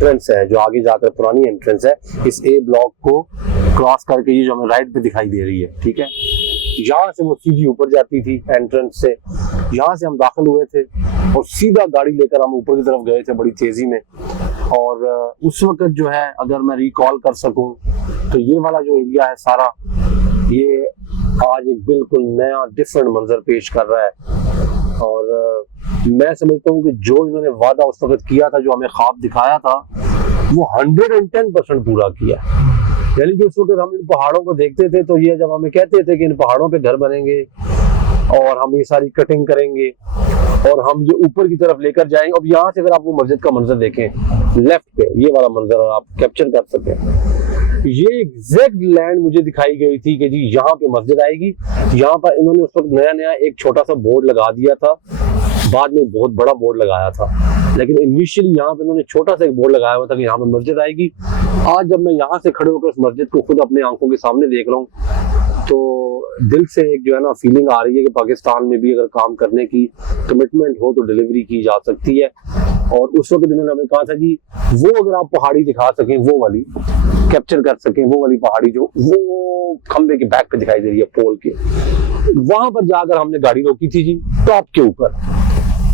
Entrance है जो आगे जाकर पुरानी एंट्रेंस है, इस ए ब्लॉक को क्रॉस करके ये जो हमें राइट पे दिखाई दे रही है, ठीक है, यहाँ से वो सीधी ऊपर जाती थी एंट्रेंस से। यहाँ से हम दाखिल हुए थे और सीधा गाड़ी लेकर हम ऊपर की तरफ गए थे बड़ी तेजी में। और उस वक्त जो है, अगर मैं रिकॉल कर सकूं तो ये वाला जो एरिया है सारा, ये आज एक बिल्कुल नया डिफरेंट मंजर पेश कर रहा है। और मैं समझता हूँ कि जो इन्होंने वादा उस वक्त किया था, जो हमें ख्वाब दिखाया था, वो 110% पूरा किया। यानी कि उस वक्त हम इन पहाड़ों को देखते थे तो ये जब हमें कहते थे कि इन पहाड़ों पे घर बनेंगे और हम ये सारी कटिंग करेंगे और हम ये ऊपर की तरफ लेकर जाएंगे। अब यहाँ से अगर आप वो मस्जिद का मंजर देखें लेफ्ट पे, ये वाला मंजर आप कैप्चर कर सकें, ये एग्जैक्ट लैंड मुझे दिखाई गई थी कि जी यहाँ पे मस्जिद आएगी। यहाँ पर इन्होंने उस वक्त नया नया एक छोटा सा बोर्ड लगा दिया था, बाद में बहुत बड़ा बोर्ड लगाया था, लेकिन इनिशियली यहाँ पे इन्होंने छोटा सा एक बोर्ड लगाया हुआ था कि यहाँ पे मस्जिद आएगी। आज जब मैं यहाँ से खड़े होकर उस मस्जिद को खुद अपने आंखों के सामने देख रहा हूँ तो दिल से एक जो है ना फीलिंग आ रही है कि पाकिस्तान में भी अगर काम करने की कमिटमेंट हो तो डिलीवरी की जा सकती है। और उस वक्त इन्होंने हमें कहा था कि वो अगर आप पहाड़ी दिखा सकें, वो वाली कैप्चर कर सकें, वो वाली पहाड़ी जो वो खंबे के बैक पे दिखाई दे रही है पोल के, वहां पर जाकर हमने गाड़ी रोकी थी जी, टॉप के ऊपर,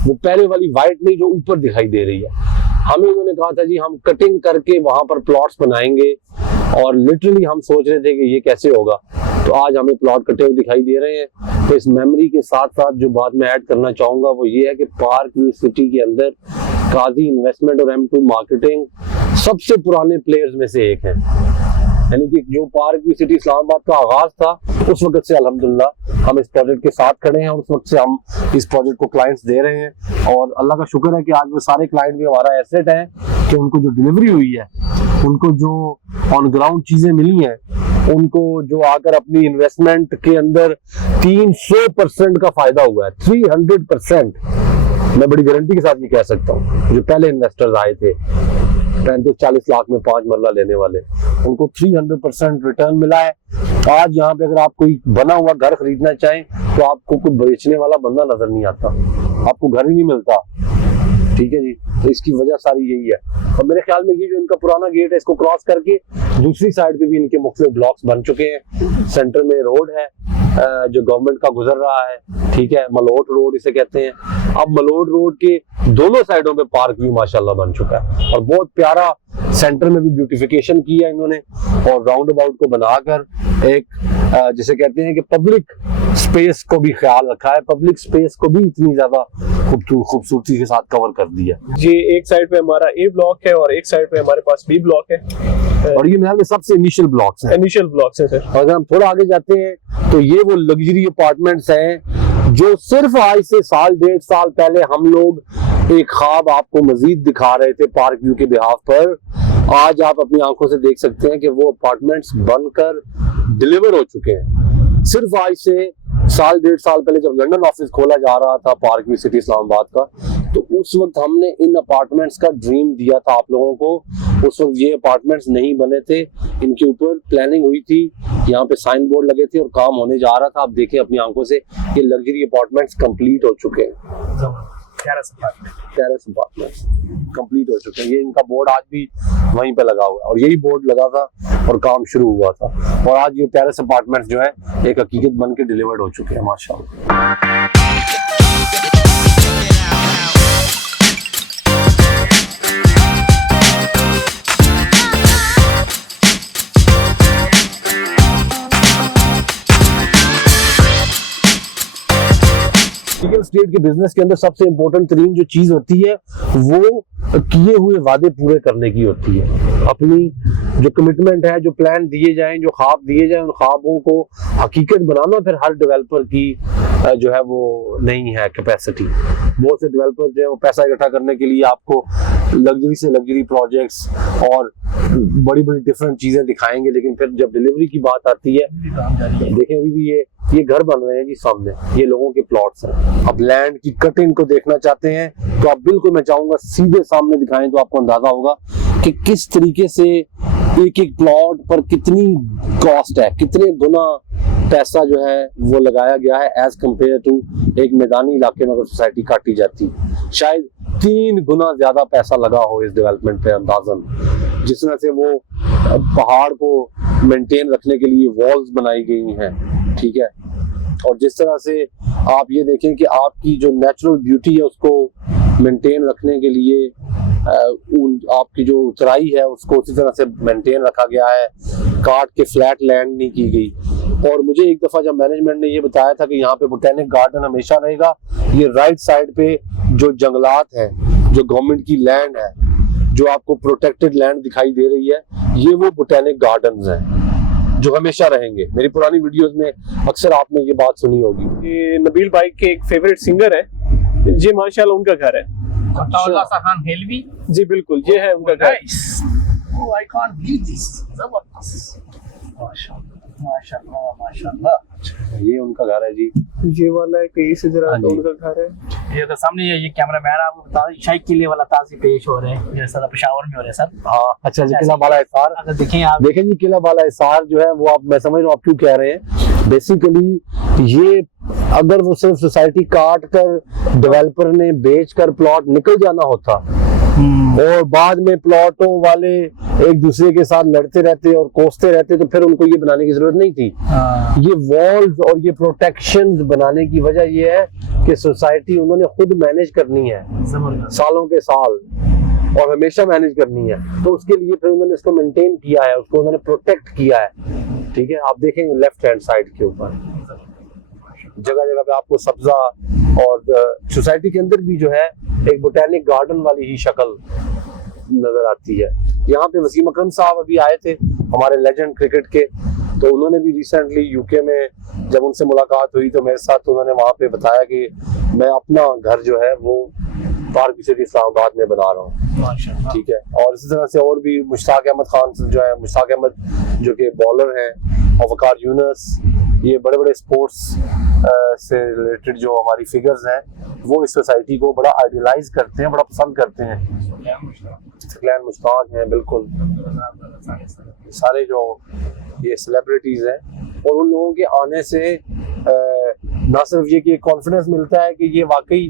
वो पहले वाली वाइट नहीं जो ऊपर दिखाई दे रही है। हमें उन्होंने कहा था जी हम कटिंग करके वहां पर प्लॉट्स बनाएंगे, और लिटरली हम सोच रहे थे कि ये कैसे होगा, तो आज हमें प्लॉट कटे हुए दिखाई दे रहे हैं। तो इस मेमोरी के साथ साथ जो बात मैं ऐड करना चाहूंगा वो ये है कि पार्क व्यू सिटी के अंदर काजी इन्वेस्टमेंट और M2 मार्केटिंग सबसे पुराने प्लेयर्स में से एक है। यानी कि जो पार्क व्यू सिटी इस्लामाबाद का आगाज था, उस वक्त से अल्हम्दुलिल्लाह हम इस प्रोजेक्ट के साथ खड़े हैं और उस वक्त से हम इस प्रोजेक्ट को क्लाइंट्स दे रहे हैं। और अल्लाह का शुक्र है कि आज वो सारे क्लाइंट भी हमारा एसेट है कि उनको जो डिलीवरी हुई है, उनको जो ऑन ग्राउंड चीजें मिली हैं, उनको जो आकर अपनी इन्वेस्टमेंट के अंदर 300% का फायदा हुआ है, 300%। मैं बड़ी गारंटी के साथ ये कह सकता हूँ। जो पहले इन्वेस्टर्स आए थे 35-40 लाख में 5 मरला लेने वाले, उनको 300% रिटर्न मिला है। आज यहाँ पे अगर आप कोई बना हुआ घर खरीदना चाहें तो आपको कोई बेचने वाला बंदा नजर नहीं आता, आपको घर ही नहीं मिलता, ठीक है जी। तो इसकी वजह सारी यही है। और मेरे ख्याल में ये जो इनका पुराना गेट है, इसको क्रॉस करके दूसरी साइड पे भी इनके मुख्तलिफ ब्लॉक्स बन चुके हैं। सेंटर में रोड है जो गवर्नमेंट का गुजर रहा है, ठीक है, मलोट रोड इसे कहते हैं। अब मलोट रोड के दोनों साइडों पे पार्क भी माशाल्लाह बन चुका है और बहुत प्यारा सेंटर में भी ब्यूटिफिकेशन किया इन्होंने, और राउंड अबाउट को बनाकर एक जिसे कहते हैं कि पब्लिक स्पेस को भी ख्याल रखा है, पब्लिक स्पेस को भी इतनी ज्यादा खूबसूरती के साथ कवर कर दिया जी। एक साइड पे हमारा ए ब्लॉक है और एक साइड पे हमारे पास बी ब्लॉक है, और ये में सबसे इनिशियल ब्लॉक्स हैं। इनिशियल ब्लॉक्स है सर। अगर हम थोड़ा आगे जाते हैं तो ये वो लग्जरी अपार्टमेंट्स हैं जो सिर्फ आज से साल 1.5 साल पहले हम लोग एक ख्वाब आपको मजीद दिखा रहे थे पार्क व्यू के बिहाफ पर। आज आप अपनी आंखों से देख सकते हैं कि वो अपार्टमेंट्स बनकर डिलीवर हो चुके हैं। सिर्फ आज से साल 1.5 साल पहले जब लंदन ऑफिस खोला जा रहा था पार्क व्यू सिटी इस्लामाबाद का, तो उस वक्त हमने इन अपार्टमेंट्स का ड्रीम दिया था आप लोगों को। उस वक्त ये अपार्टमेंट्स नहीं बने थे, इनके ऊपर प्लानिंग हुई थी, यहाँ पे साइन बोर्ड लगे थे और काम होने जा रहा था। आप देखें अपनी आंखों से, ये लग्जरी अपार्टमेंट्स कंप्लीट हो चुके हैं, टेरेस अपार्टमेंट्स कंप्लीट हो चुके हैं। ये इनका बोर्ड आज भी वहीं पे लगा हुआ है और यही बोर्ड लगा था और काम शुरू हुआ था, और आज ये टेरेस अपार्टमेंट्स जो है एक हकीकत बन के डिलीवर्ड हो चुके हैं माशाल्लाह। रियल एस्टेट के बिजनेस के अंदर सबसे इंपॉर्टेंट तरीन जो चीज होती है वो किए हुए वादे पूरे करने की होती है। अपनी जो कमिटमेंट है, जो प्लान दिए जाएं, जो ख्वाब दिए जाएं, उन ख्वाबों को हकीकत बनाना फिर हर डेवलपर की जो है वो नहीं है कैपेसिटी। बहुत से डेवलपर जो है वो पैसा इकट्ठा करने के लिए आपको लग्जरी से लग्जरी प्रोजेक्ट्स और बड़ी बड़ी डिफरेंट चीजें दिखाएंगे, लेकिन फिर जब डिलीवरी की बात आती है, देखें अभी भी ये घर बन रहे हैं जी सामने, ये लोगों के प्लॉट्स हैं। अब लैंड की कटिंग को देखना चाहते हैं तो आप बिल्कुल, मैं चाहूंगा सीधे सामने दिखाएं तो आपको अंदाजा होगा कि किस तरीके से एक एक प्लॉट पर कितनी कॉस्ट है, कितने गुना पैसा जो है वो लगाया गया है एज कंपेयर टू एक मैदानी इलाके में अगर सोसाइटी काटी जाती। शायद 3 गुना ज्यादा पैसा लगा हो इस डेवलपमेंट पे अंदाजन। जिस तरह से वो पहाड़ को मेंटेन रखने के लिए वॉल्स बनाई गई हैं, ठीक है, और जिस तरह से आप ये देखें कि आपकी जो नेचुरल ब्यूटी है उसको मेंटेन रखने के लिए आपकी जो उतराई है उसको उसी तरह से मेंटेन रखा गया है, काट के फ्लैट लैंड नहीं की गई। और मुझे एक दफा जब मैनेजमेंट ने ये बताया था कि यहाँ पे बोटेनिक गार्डन हमेशा रहेगा, ये राइट साइड पे जो जंगलात हैं, जो गवर्नमेंट की लैंड है, जो आपको प्रोटेक्टेड लैंड दिखाई दे रही है, ये वो बोटेनिक गार्डन्स हैं जो हमेशा रहेंगे। मेरी पुरानी वीडियोस में अक्सर आपने ये बात सुनी होगी। ये नबील भाई के एक फेवरेट सिंगर है, ये माशाल्लाह उनका घर है। खान हेलवी जी बिल्कुल, ये है उनका घर। आई कांट बिलीव दिस, जबरदस्त, माशाल्लाह माशाल्लाह माशाल्लाह। ये उनका घर है जी, ये वाला है कहीं से जरा हाँ जी। उनका घर है। ये तो सामने ये कैमरा मैन आपको बता दें, शाही किले वाला ताज़ी पेश हो रहे हैं, ये सर पेशावर में हो रहे हैं सर। हाँ अच्छा जी, किला बाला हिसार अगर देखें आप, देखें जी, किला बाला हिसार जो है वो आप, मैं समझ रहा हूँ आप क्यों कह रहे हैं। बेसिकली ये अगर वो सिर्फ सोसाइटी काट कर डेवलपर ने बेच कर प्लॉट निकल जाना होता और बाद में प्लॉटों वाले एक दूसरे के साथ लड़ते रहते और कोसते रहते, तो फिर उनको ये बनाने की जरूरत नहीं थी। ये वॉल्स और ये प्रोटेक्शंस बनाने की वजह ये है कि सोसाइटी उन्होंने खुद मैनेज करनी है सालों के साल, और हमेशा मैनेज करनी है, तो उसके लिए फिर उन्होंने इसको मेंटेन किया है, उसको उन्होंने प्रोटेक्ट किया है। ठीक है, आप देखेंगे लेफ्ट हैंड साइड के ऊपर जगह जगह पे आपको सब्जा, और सोसाइटी के अंदर भी जो है एक बोटेनिक गार्डन वाली ही शक्ल नजर आती है। यहाँ पे वसीम अकरम साहब अभी आए थे, हमारे लेजेंड क्रिकेट के, तो उन्होंने भी रिसेंटली यूके में जब उनसे मुलाकात हुई तो मेरे साथ उन्होंने वहाँ पे बताया कि मैं अपना घर जो है वो पार्क सिटी इस्लामाबाद में बना रहा हूँ। ठीक है, और इसी तरह से और भी मुश्ताक अहमद खान जो है, मुश्ताक अहमद जो कि बॉलर हैं, और वकार यूनस, ये बड़े बड़े स्पोर्ट्स से रिलेटेड जो हमारी फिगर्स हैं वो इस सोसाइटी को बड़ा आइडियलाइज करते हैं, बड़ा पसंद करते हैं। सकलैन मुश्ताक हैं, बिल्कुल सारे जो ये सेलिब्रिटीज हैं, और उन लोगों के आने से ना सिर्फ ये कि कॉन्फिडेंस मिलता है कि ये वाकई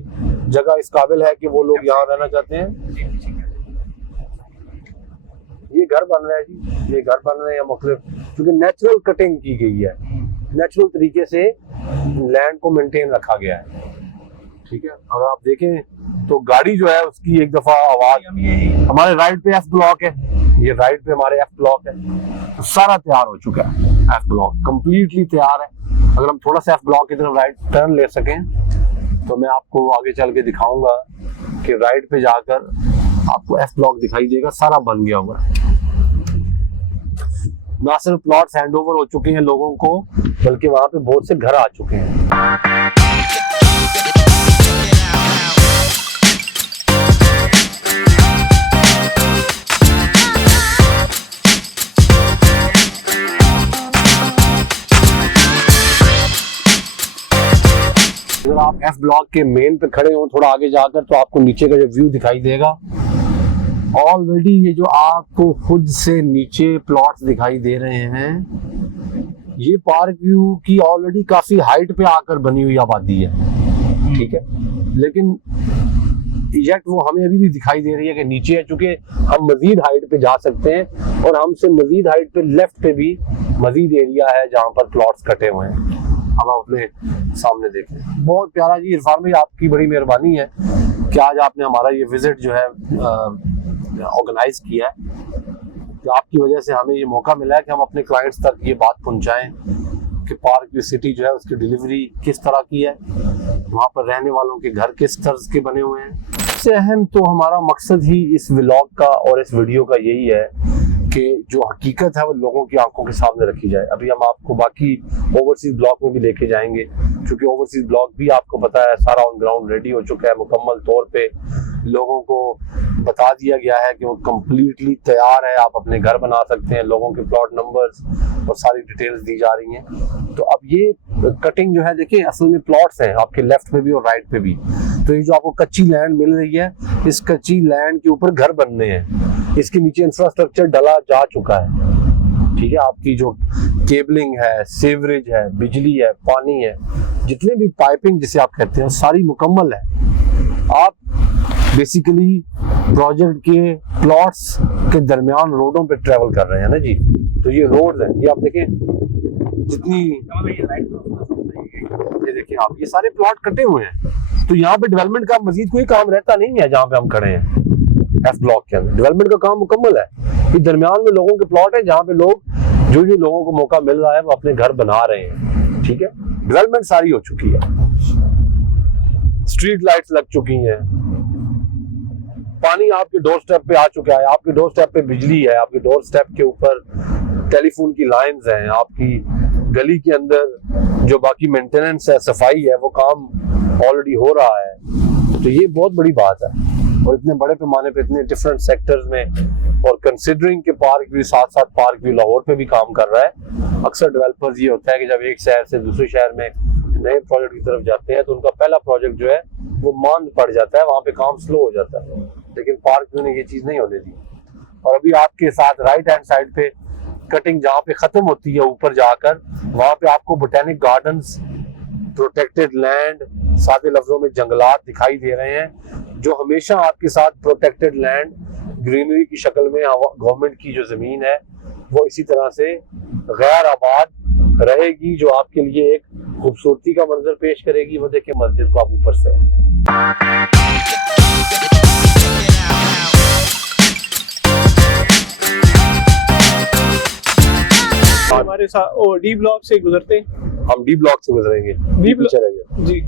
जगह इस काबिल है कि वो लोग यहाँ रहना चाहते हैं। ये घर बन रहा है जी, ये घर बन रहे हैं मुख्तलिफ, क्योंकि नेचुरल कटिंग की गई है, नेचुरल तरीके से लैंड को मेंटेन रखा गया है। ठीक है, अगर आप देखें तो गाड़ी जो है उसकी एक दफा आवाज, हमारे राइट पे एफ ब्लॉक है, ये राइट पे हमारे एफ ब्लॉक है, तो सारा तैयार हो चुका है, एफ ब्लॉक कंप्लीटली तैयार है। अगर हम थोड़ा सा एफ ब्लॉक की तरफ राइट टर्न ले सकें तो मैं आपको आगे चल के दिखाऊंगा कि राइट पे जाकर आपको एफ ब्लॉक दिखाई देगा, सारा बन गया हुआ है। ना सिर्फ प्लॉट्स हैंड ओवर हो चुके हैं लोगों को, बल्कि वहां पे बहुत से घर आ चुके हैं। अगर आप एफ ब्लॉक के मेन पे खड़े हो थोड़ा आगे जाकर, तो आपको नीचे का जो व्यू दिखाई देगा। ऑलरेडी ये जो आपको खुद से नीचे प्लॉट्स दिखाई दे रहे हैं, ये पार्क व्यू की ऑलरेडी काफी हाइट पे आकर बनी हुई आबादी है। ठीक है, लेकिन येट वो हमें अभी भी दिखाई दे रही है कि नीचे है, चूंकि हम मजीद हाइट पे जा सकते हैं, और हमसे मजीद हाइट पे लेफ्ट पे भी मजीद एरिया है जहाँ पर प्लॉट्स कटे हुए हैं। हम अपने सामने देखें, बहुत प्यारा जी। इरफान भाई, आपकी बड़ी मेहरबानी है कि आज आपने हमारा ये विजिट जो है ऑर्गेनाइज किया है, कि आपकी वजह से हमें ये मौका मिला है कि हम अपने क्लाइंट्स तक ये बात पहुंचाएं कि पार्क व्यू सिटी जो है उसकी डिलीवरी किस तरह की है, वहाँ पर रहने वालों के घर किस तर्ज के बने हुए हैं। सबसे अहम तो हमारा मकसद ही इस व्लॉग का और इस वीडियो का यही है कि जो हकीकत है वो लोगों की आंखों के सामने रखी जाए। अभी हम आपको बाकी ओवरसीज ब्लॉक में भी लेके जाएंगे, क्योंकि ओवरसीज ब्लॉक भी आपको पता है सारा ऑन ग्राउंड रेडी हो चुका है, मुकम्मल तौर पे लोगों को बता दिया गया है कि वो कम्प्लीटली तैयार है, आप अपने घर बना सकते हैं, लोगों के प्लॉट नंबर्स और सारी डिटेल्स दी जा रही हैं। तो अब ये कटिंग जो है, देखिए असल में प्लॉट्स हैं आपके लेफ्ट पे भी और राइट पे भी, तो ये जो आपको कच्ची लैंड मिल रही है, इस कच्ची लैंड के ऊपर घर बनने हैं, इसके नीचे इंफ्रास्ट्रक्चर डला जा चुका है। ठीक है, आपकी जो केबलिंग है, सीवरेज है, बिजली है, पानी है, जितने भी पाइपिंग जिसे आप कहते हैं सारी मुकम्मल है। आप बेसिकली प्रोजेक्ट के प्लॉट्स के दरमियान रोडों पे ट्रेवल कर रहे हैं ना जी। तो ये रोड्स हैं, ये आप देखें जितनी, ये देखिए आप, ये सारे प्लॉट कटे हुए हैं। तो यहाँ पे डेवलपमेंट का मजीद कोई काम रहता नहीं है जहाँ पे हम खड़े हैं। एफ ब्लॉक के अंदर डेवलपमेंट का काम मुकम्मल है। ये दरमियान में लोगों के प्लॉट है जहाँ पे लोग, जो लोगों को मौका मिल रहा है वो अपने घर बना रहे हैं। ठीक है, डेवलपमेंट सारी हो चुकी है, स्ट्रीट लाइट्स लग चुकी हैं, पानी आपके डोर स्टेप पे आ चुका है, आपके डोर स्टेप पे बिजली है, आपके डोर स्टेप के ऊपर टेलीफोन की लाइंस हैं, आपकी गली के अंदर जो बाकी मेंटेनेंस है, सफाई है, वो काम ऑलरेडी हो रहा है। तो ये बहुत बड़ी बात है। और इतने बड़े पैमाने पे इतने डिफरेंट सेक्टर्स में, और कंसिडरिंग के पार्क भी साथ साथ पार्क भी लाहौर पे भी काम कर रहा है। अक्सर डेवलपर्स ये होता है कि जब एक शहर से दूसरे शहर में नए प्रोजेक्ट की तरफ जाते हैं तो उनका पहला प्रोजेक्ट जो है वो मांद पड़ जाता है, वहां पे काम स्लो हो जाता है। लेकिन पार्क व्यू ने ये चीज नहीं होने दी। और अभी आपके साथ राइट हैंड साइड पे कटिंग जहाँ पे खत्म होती है ऊपर जाकर, वहां पे आपको बोटेनिक गार्डन्स, प्रोटेक्टेड लैंड, सादे लफ्जों में जंगलात दिखाई दे रहे हैं, जो हमेशा आपके साथ प्रोटेक्टेड लैंड, ग्रीनरी की शक्ल में गवर्नमेंट की जो जमीन है वो इसी तरह से गैर आबाद रहेगी, जो आपके लिए एक खूबसूरती का मंजर पेश करेगी। वो देखिए मस्जिद को आप ऊपर से, हमारे साथ डी ब्लॉक से गुजरते हैं, हम डी ब्लॉक से गुजरेंगे। डी पीछे रहिए जी,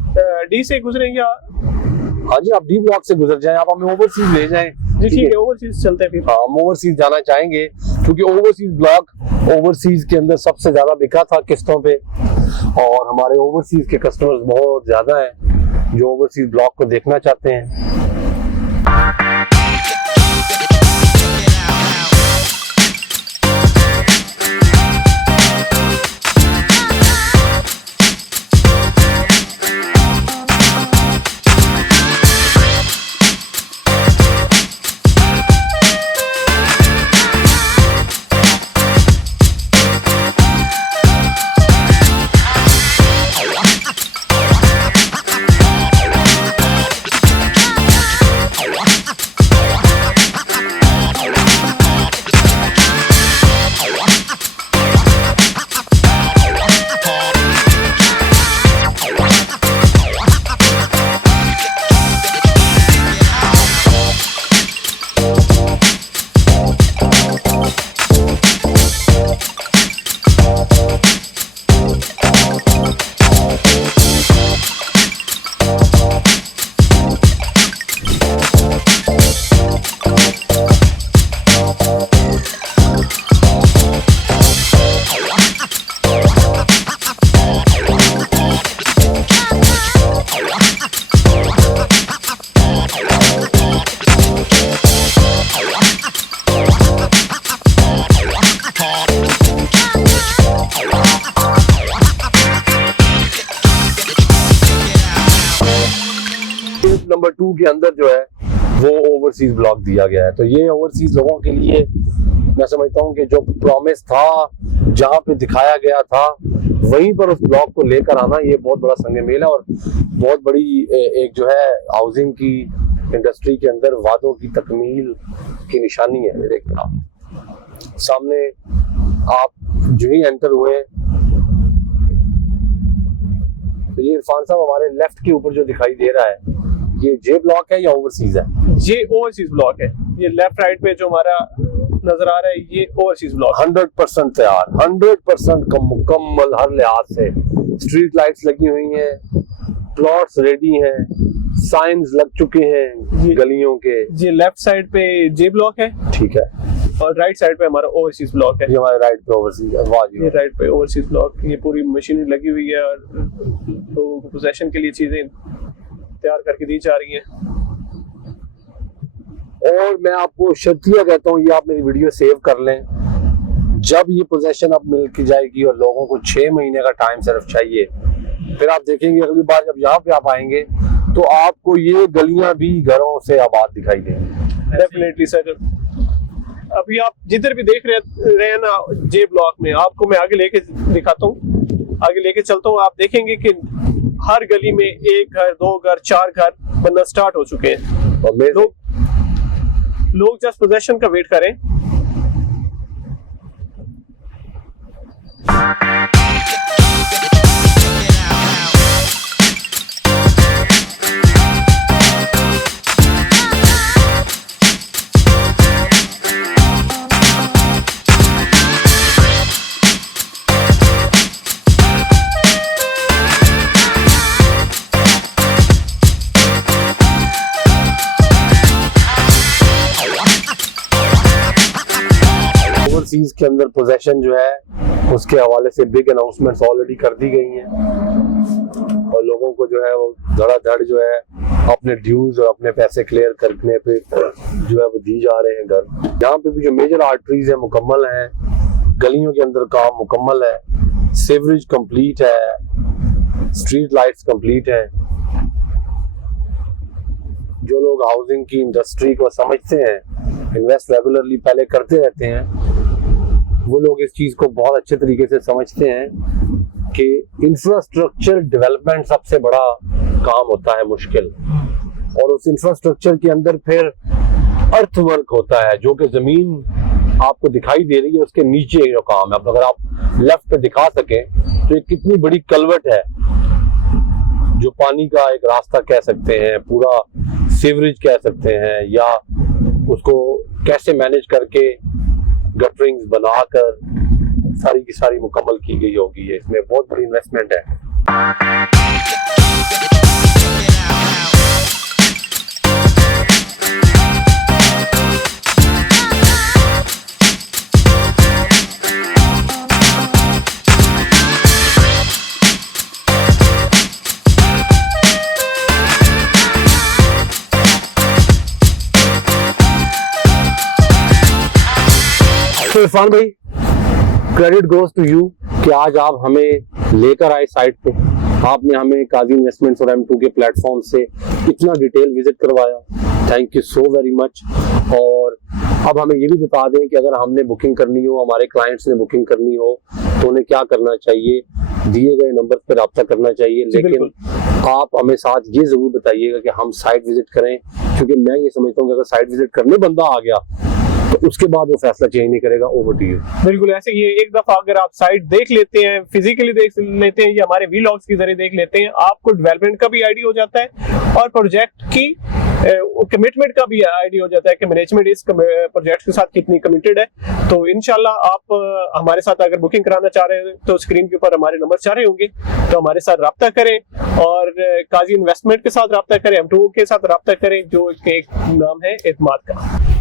डी से गुजरेंगे। हाँ जी, आप डी ब्लॉक से गुजर जाएं, आप हमें ओवरसीज ले जाएं। जी ठीक है, ओवरसीज चलते हैं फिर। हाँ, हम ओवरसीज जाना चाहेंगे क्योंकि ओवरसीज ब्लॉक ओवरसीज के अंदर सबसे ज्यादा बिका था किस्तों पे, और हमारे ओवरसीज के कस्टमर्स बहुत ज्यादा हैं जो ओवरसीज ब्लॉक को देखना चाहते हैं। नंबर 2 के अंदर जो है वो ओवरसीज ब्लॉक दिया गया है। तो ये ओवरसीज लोगों के लिए मैं समझता हूँ कि जो प्रॉमिस था, जहाँ पे दिखाया गया था, वहीं पर उस ब्लॉक को लेकर आना ये बहुत बड़ा संग मेल है और बहुत बड़ी एक जो है हाउसिंग की इंडस्ट्री के अंदर वादों की तकमील की निशानी है। ये देखिए आप सामने, आप जो ही एंटर हुए तो ये इरफान साहब हमारे लेफ्ट के ऊपर जो दिखाई दे रहा है ये जे ब्लॉक है या ओवरसीज है? ये ओवरसीज ब्लॉक है। ये लेफ्ट राइट पे जो हमारा नजर आ रहा है ये ओवरसीज ब्लॉक 100% तैयार, 100% मुकम्मल हर लिहाज से। स्ट्रीट लाइट्स लगी हुई हैं, प्लॉट्स रेडी हैं, साइंस लग चुके हैं गलियों के। ये लेफ्ट साइड पे जे ब्लॉक है, ठीक है, और राइट साइड पे हमारा ओवरसीज ब्लॉक है। ये हमारे राइट पे ओवरसीज है। वाह जी, ये राइट पे ओवरसीज ब्लॉक। ये पूरी मशीनरी लगी हुई है और लोगों को पोजेशन के लिए चीजें तैयार करके दी जा रही हैं। और मैं आपको शर्तिया कहता हूँ, ये आप मेरी वीडियो सेव कर लें, जब ये पोजेशन अब मिल के जाएगी और लोगों को 6 महीने का टाइम सिर्फ चाहिए, फिर आप देखेंगे अगली बार जब यहाँ पे आप आएंगे तो आपको ये गलियां भी घरों से आबाद दिखाई देंगी। Definitely sir. अभी आप जिधर भी देख रहे हैं ना जे ब्लॉक में, आपको मैं आगे लेके दिखाता हूँ, आगे लेके चलता हूँ। आप देखेंगे कि हर गली में 1 घर, 2 घर, 4 घर बनना स्टार्ट हो चुके हैं। लोग जस्ट पोजेशन का वेट करें। ओवरसीज के अंदर पोजेशन जो है उसके हवाले से बिग अनाउंसमेंट्स ऑलरेडी कर दी गई हैं और लोगों को जो है वो धड़ाधड़ जो है अपने ड्यूज और अपने पैसे क्लियर करने पे जो है वो दी जा रहे हैं घर। यहाँ पे भी जो मेजर आर्टरीज है मुकम्मल हैं, गलियों के अंदर काम मुकम्मल है, सीवरेज कंप्लीट है, स्ट्रीट लाइट्स कंप्लीट है। जो लोग हाउसिंग की इंडस्ट्री को समझते हैं, इन्वेस्ट रेगुलरली पहले करते रहते हैं, वो लोग इस चीज को बहुत अच्छे तरीके से समझते हैं कि इंफ्रास्ट्रक्चर डेवलपमेंट सबसे बड़ा काम होता है मुश्किल, और उस इंफ्रास्ट्रक्चर के अंदर फिर अर्थ वर्क होता है जो कि जमीन आपको दिखाई दे रही है उसके नीचे जो काम है। अब अगर आप लेफ्ट पे दिखा सकें तो ये कितनी बड़ी कलवट है जो पानी का एक रास्ता कह सकते हैं, पूरा सीवरेज कह सकते हैं, या उसको कैसे मैनेज करके गटरिंग्स बनाकर सारी की सारी मुकम्मल की गई होगी। है इसमें बहुत बड़ी इन्वेस्टमेंट है। तो इरफान भाई, क्रेडिट गोज टू यू कि आज आप हमें लेकर आए साइट पे। आपने हमें काजी इन्वेस्टमेंट्स और M2 के प्लेटफॉर्म से इतना डिटेल विजिट करवाया, thank you so very much. और अब हमें ये भी बता दें कि अगर हमने बुकिंग करनी हो, हमारे क्लाइंट्स ने बुकिंग करनी हो, तो उन्हें क्या करना चाहिए? दिए गए नंबर पर रब्ता करना चाहिए, लेकिन आप हमें साथ ये जरूर बताइएगा कि हम साइट विजिट करें, क्योंकि मैं ये समझता हूँ कि अगर साइट विजिट करने बंदा आ गया तो उसके बाद वो फैसला चेंज नहीं करेगा। Over to you. बिल्कुल ऐसे ये एक दफा अगर आप साइट देख लेते हैं, फिजिकली देख लेते हैं या हमारे वीलॉग्स के जरिए देख लेते हैं, आपको डेवलपमेंट का भी आइडिया हो जाता है और प्रोजेक्ट की कमिटमेंट का भी आइडिया हो जाता है कि मैनेजमेंट इस प्रोजेक्ट के साथ कितनी कमिटेड है। तो इंशाल्लाह आप हमारे साथ अगर बुकिंग कराना चाह रहे हैं तो स्क्रीन के ऊपर हमारे नंबर जा रहे होंगे, तो हमारे साथ रब्ता करें और काजी इन्वेस्टमेंट के साथ रब्ता करें, M2 के साथ रब्ता करें, जो एक नाम है एतमाद का।